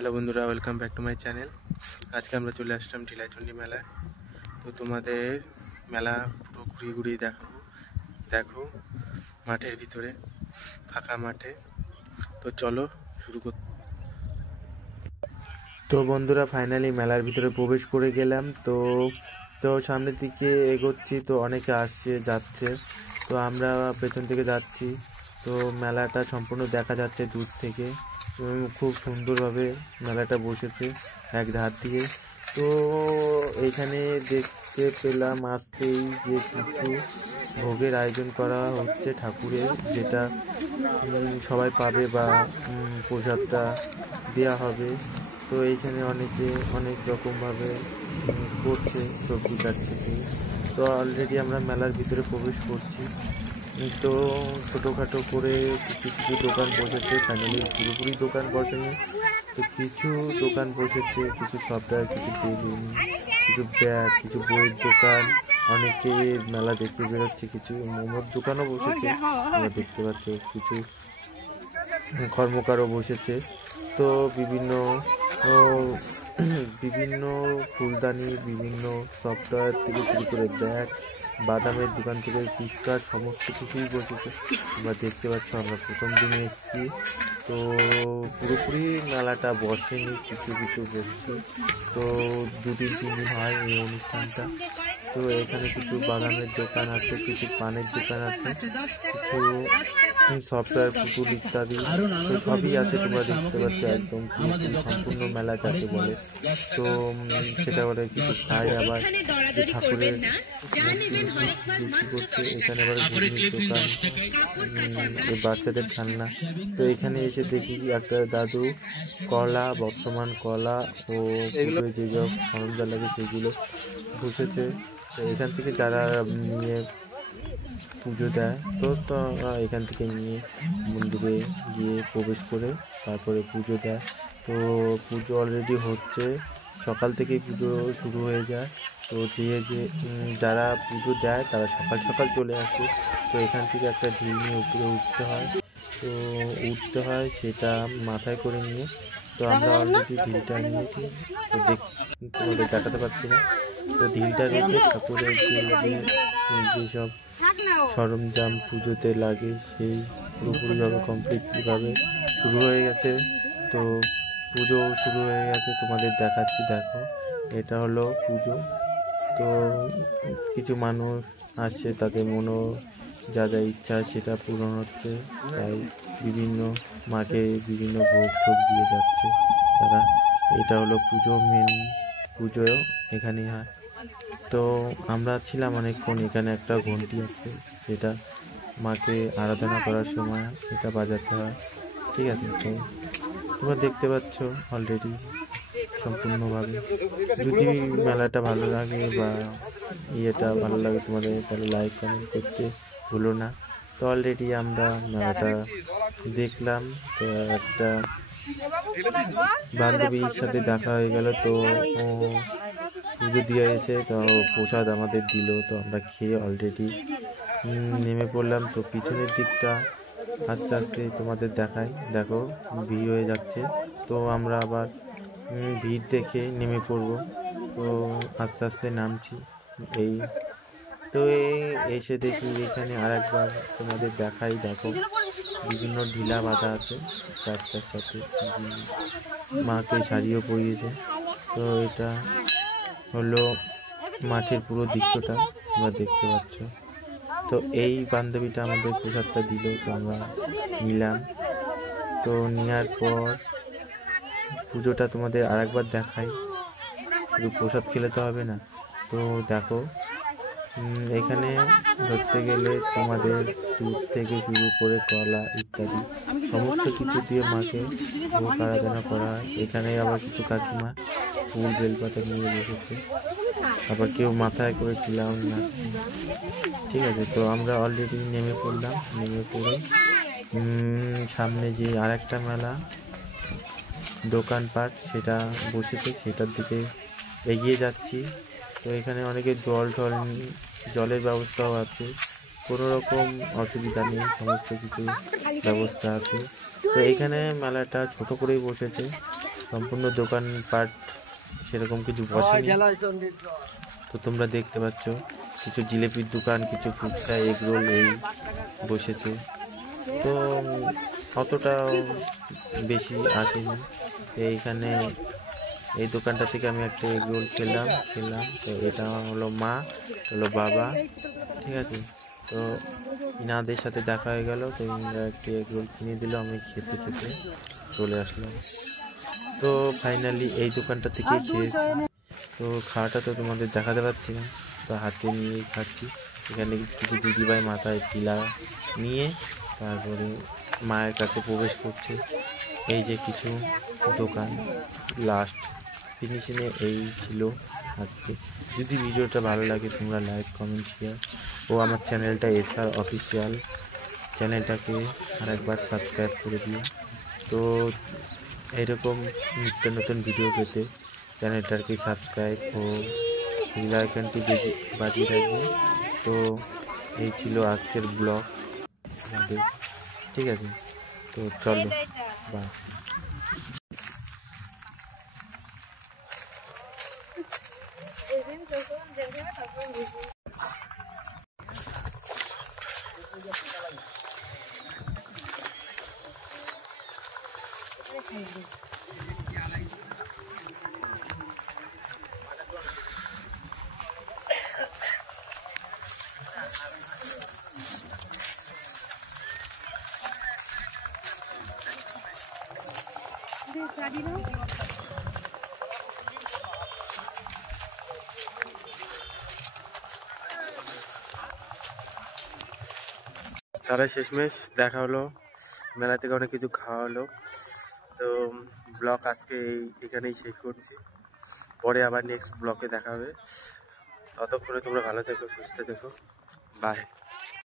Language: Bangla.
হ্যালো বন্ধুরা, welcome back to my channel. আজকে আমরা চলে আসলাম ঢিলাইচণ্ডী মেলায়। তো তোমাদের মেলা পুরো ঘুরিয়ে ঘুরিয়ে দেখাবো। দেখো মাঠের ভিতরে, ফাঁকা মাঠে। তো চলো শুরু কর। তো বন্ধুরা, ফাইনালি মেলার ভিতরে প্রবেশ করে গেলাম। তো সামনের দিকে এগোচ্ছি, তো অনেকে আসছে যাচ্ছে। তো আমরা পেছন থেকে যাচ্ছি। তো মেলাটা সম্পূর্ণ দেখা যাচ্ছে দূর থেকে। খুব সুন্দরভাবে মেলাটা বসেছে এক ধার দিয়ে। তো এখানে দেখতে পেলাম আজকেই যে কিছু ভোগের আয়োজন করা হচ্ছে ঠাকুরের, যেটা সবাই পাবে বা প্রসাদটা দেওয়া হবে। তো এইখানে অনেকে অনেক রকমভাবে করছে, সবজি কাটছে। তো অলরেডি আমরা মেলার ভিতরে প্রবেশ করছি। তো ছোটোখাটো করে কিছু কিছু দোকান বসেছে, ফাইনালি পুরোপুরি দোকান বসেনি। তো কিছু দোকান বসেছে, কিছু সফটওয়্যার, কিছু বেলুন, কিছু ব্যাগ, কিছু বইয়ের দোকান। অনেকে মেলা দেখতে বেরোচ্ছে, কিছু মোমোর দোকানও বসেছে আমরা দেখতে পাচ্ছি, কিছু কর্মকারও বসেছে। তো বিভিন্ন বিভিন্ন ফুলদানি, বিভিন্ন সফটওয়্যার থেকে শুরু করে ব্যাগ, বাদামের দোকান থেকে ফুচকা, সমস্ত কিছুই বসেছে আমরা দেখতে পাচ্ছি। আমরা প্রথম দিনে এসেছি, তো পুরোপুরি মেলাটা বসেনি, কিছু কিছু বসছে। তো 2-3 দিন হয় এই অনুষ্ঠানটা। তো এখানে কিছু বাদামের দোকান আছে, কিছু পানের দোকান আছে, কিছু সফটওয়্যার, পুতুল ইত্যাদি, তো সবই আছে তোমরা দেখতে পাচ্ছ। একদম সম্পূর্ণ মেলা যাকে বলে। তো সেটা বলে কিছু খাই, আবার ঠাকুরের করছে। এখানে আবার ঘুগনির দোকান, এই বাচ্চাদের খেলনা। তো এখানে এসে দেখি একটা দাদু কলা, বর্তমান কলা ও যেসব সরঞ্জাম লাগে সেগুলো বসেছে। তো এখান থেকে যারা নিয়ে পুজো দেয়, তো এখান থেকে নিয়ে মন্দিরে গিয়ে প্রবেশ করে তারপরে পুজো দেয়। তো পুজো অলরেডি হচ্ছে, সকাল থেকেই পুজো শুরু হয়ে যায়। তো যারা পুজো দেয় তারা সকাল সকাল চলে আসে। তো এখান থেকে একটা ঢিল নিয়ে উপরে উঠতে হয়, সেটা মাথায় করে নিয়ে। তো আমরা অলরেডি ঢিলটা নিয়েছি, তো তোমাদের দেখাতে পারছি না। তো ঢিলটা রেখে ঠাকুরের যেসব সরঞ্জাম পুজোতে লাগে সেই পুরোপুরিভাবে কমপ্লিটলিভাবে শুরু হয়ে গেছে। তো পুজো শুরু হয়ে গেছে, তোমাদের দেখাচ্ছি। দেখো, এটা হলো পুজো। তো কিছু মানুষ আসছে, তাদের যা যা ইচ্ছা সেটা পূরণ হচ্ছে, তাই বিভিন্ন মাকে বিভিন্ন ভোগ টোগ দিয়ে যাচ্ছে তারা। এটা হলো পুজো, মেন পুজো এখানে হয়। তো আমরা ছিলাম অনেকক্ষণ। এখানে একটা ঘন্টি আছে, যেটা মাকে আরাধনা করার সময় এটা বাজাতে হয়, ঠিক আছে। তো তোমরা দেখতে পাচ্ছ অলরেডি সম্পূর্ণভাবে। যদি মেলাটা ভালো লাগে বা ইয়েটা ভালো লাগে তোমাদের, তাহলে লাইক কমেন্ট করতে ভুলো না। তো অলরেডি আমরা মেলাটা দেখলাম। তো একটা বান্ধবীর সাথে দেখা হয়ে গেল, তো পুজো দিয়ে এসে তো প্রসাদ আমাদের দিল। তো আমরা খেয়ে অলরেডি নেমে পড়লাম। তো পিছনের দিকটা আস্তে আস্তে তোমাদের দেখাই, দেখো ভিড় হয়ে যাচ্ছে। তো আমরা আবার ভিড় দেখে নেমে পড়ব। তো আস্তে আস্তে নামছি। তো এসে দেখি এখানে আরেকবার তোমাদের দেখাই। দেখো বিভিন্ন ঢিলা বাঁধা আছে রাস্তার সাথে, মাকে শাড়িও পরিয়েছে। তো এটা হলো মাঠের পুরো দৃশ্যটা তোমরা দেখতে পাচ্ছ। তো এই বান্ধবীটা আমাদের প্রসাদটা দিল, তো আমরা নিলাম। তো নেওয়ার পর পুজোটা তোমাদের আরেকবার দেখাই, শুধু প্রসাদ খেলে তো হবে না। তো দেখো, এখানে ধরতে গেলে তোমাদের দুধ থেকে শুরু করে কলা ইত্যাদি সমস্ত কিছু দিয়ে মাকে ভোগ আরাধনা করা হয়। এখানে আবার কিছু কাকিমা ফুল বেলপাতা নিয়ে বসেছে, আবার কেউ মাথায় করে টিলাও নিয়ে আসছে, ঠিক আছে। তো আমরা অলরেডি নেমে পড়লাম। নেমে পড়ে সামনে যে আরেকটা মেলা দোকানপাট সেটা বসেছে, সেটার দিকে এগিয়ে যাচ্ছি। তো এখানে অনেকে জলের ব্যবস্থাও আছে, কোনো রকম অসুবিধা নেই, সমস্ত কিছু ব্যবস্থা আছে। তো এখানে মেলাটা ছোট করেই বসেছে, সম্পূর্ণ দোকানপাট সেরকম কিছু বসেনি। তো তোমরা দেখতে পাচ্ছ কিছু জিলেপির দোকান, কিছু ফুচকা, এগরোল এই বসেছে। তো অতটা বেশি আসেনি। তো এইখানে এই দোকানটা থেকে আমি একটা এগরোল খেলাম। তো এটা হলো মা, হলো বাবা, ঠিক আছে। তো ইনাদের সাথে দেখা হয়ে গেল, তো ইনারা একটি এগরোল কিনে দিল, আমি খেতে খেতে চলে আসলাম। তো ফাইনালি এই দোকানটা থেকে খেয়েছি। তো খাওয়াটা তো তোমাদের দেখাতে পারছি না, তো হাতে নিয়েই খাচ্ছি। এখানে কিছু দিদিভাই মাথায় টিলা নিয়ে তারপরে মায়ের কাছে প্রবেশ করছে। এই যে কিছু দোকান, লাস্ট ফিনিশিংয়ে এই ছিল আজকে। যদি ভিডিওটা ভালো লাগে তোমরা লাইক, কমেন্ট, শেয়ার ও আমার চ্যানেলটা SR অফিসিয়াল চ্যানেলটাকে আরেকবার সাবস্ক্রাইব করে দিও। তো এরকম নিত্য নতুন ভিডিও পেতে চ্যানেলটাকে সাবস্ক্রাইব ও বেল আইকনটি বাজিয়ে রাখবে। তো এই ছিল আজকের ব্লগ আমাদের, ঠিক আছে। তো চলো, বাই। তারা শেষমেশ দেখা হলো, মেলা থেকে অনেক কিছু খাওয়া হলো। তো ব্লগ আজকে এখানেই শেষ করছি, পরে আবার নেক্সট ব্লগে দেখা হবে। ততক্ষণে তোমরা ভালো থেকো, সুস্থ থেকো, বাই।